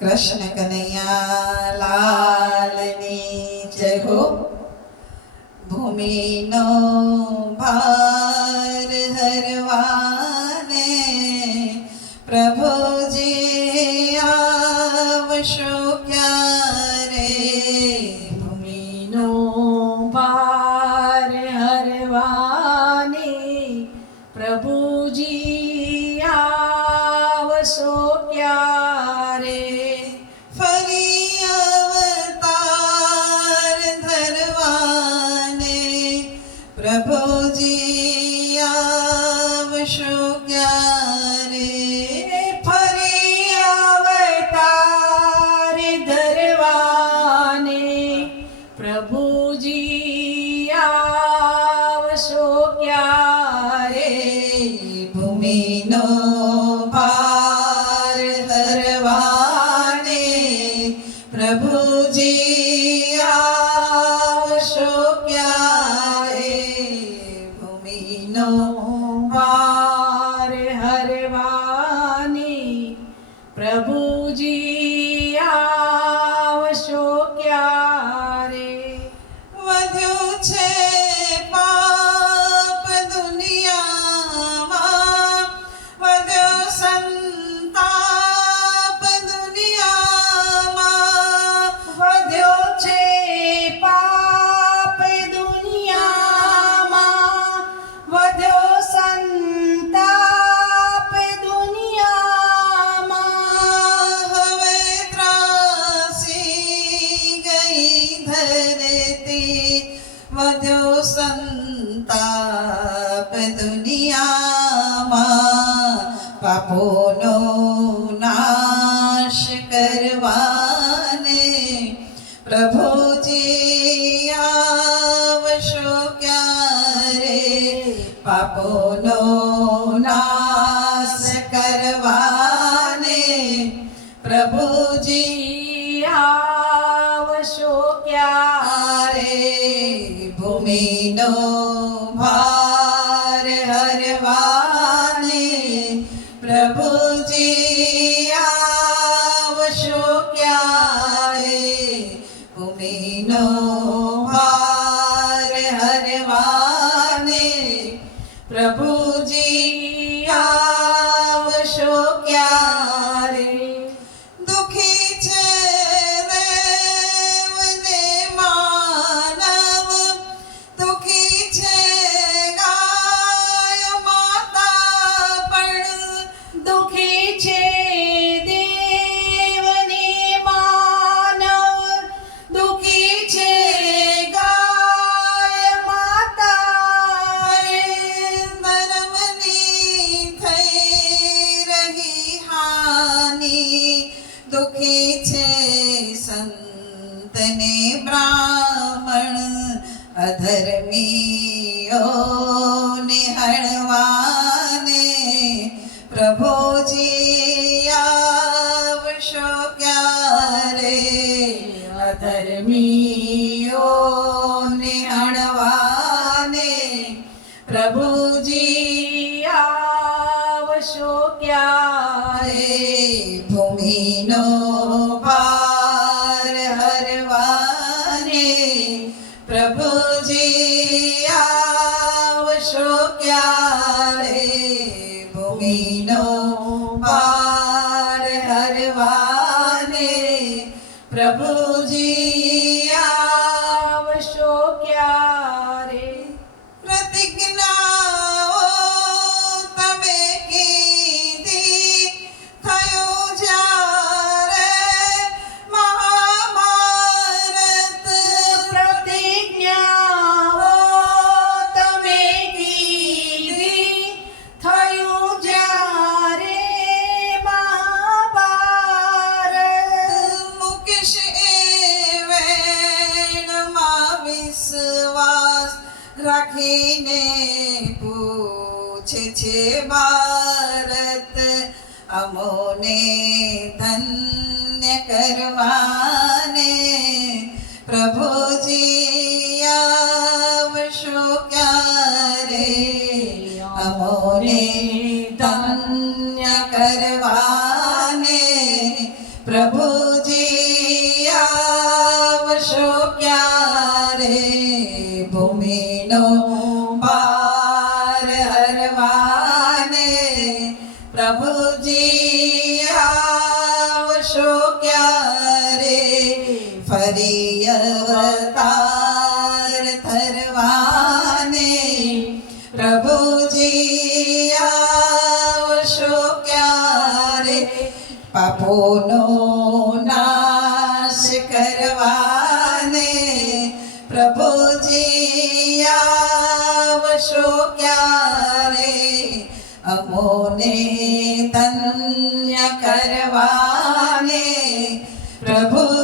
કૃષ્ણ કનૈયા લાલની જય હો. ભૂમિનો ભાર હરવાને પ્રભુજી આવશો ક્યારે? ભૂમિનો ભાર હરવાને પ્રભુજી આવશો ક્યારે? ફરી અવતાર ધરવાને પ્રભુજી આવશો ક્યારે? ફરી અવતાર ધરવાને પ્રભુજી આવશો ક્યારે? ભૂમિનો ભાર હરવાને પ્રભુજી આવશો ક્યારે? ભૂમિનો ભાર હરવાને પ્રભુજી આવશો ક્યારે? વધ્યું છે પાપ દુનિયામાં, વધ્યો સંતાપ દુનિયામાં, વધ્યો છે પાપ દુનિયામાં, વધ્યો સંતાપ દુનિયામાં. હવે ત્રાસી ગઈ ધરતી, વધ્યો સંતાપ દુનિયામાં. પાપોનો નાશ કરવાને પ્રભુજી આવશો ક્યારે? પાપોનો નાશ કરવાને પ્રભુજી આવશો ક્યારે? ભૂમિનો ભાર હરવાને પ્રભુજી આવશો ક્યારે? ભૂમિનો ભાર હરવાને પ્રભુજી આવશો ક્યારે? દુઃખી છે દેવ ને માનવ, દુઃખી છે ગાય માતા પણ, દુઃખી છે દેવ ને માનવ, દુઃખી છે ગાય માતા. ધર્મની થઈ રહી હાનિ, દુઃખી છે સંત ને બ્રાહ્મણ, અધર્મીઓને હણવાને પ્રભુજી આવશો ક્યારે? અધર્મીઓને હણવાને પ્રભુજી આવશો ક્યારે? ભૂમિનો ભાર હરવાને પ્રભુજી આવશો ક્યારે? ભૂમિનો ભાર હરવાને પ્રભુજી આવશો ક્યારે? પ્રતિજ્ઞાઓ તમે કીધી, થયું જ્યારે મહાભારત. પ્રતિજ્ઞાઓ તમે કીધી, થયું જ્યારે મહાભારત. મુકેશ એ વેણમાં વિશ્વાસ રાખીને પૂછે છે ભારત, અમોને ધન્ય કરવાને પ્રભુજી આવશો ક્યારે? અમોને ધન્ય કરવાને પ્રભુ પ્રભુજી આવશો ક્યારે ફરી અવતાર ધરવાને પ્રભુજી આવશો ક્યારે પાપોનો નાશ કરવાને પ્રભુજી આવશો ક્યારે અમોને ધન્ય કરવાને પ્રભુ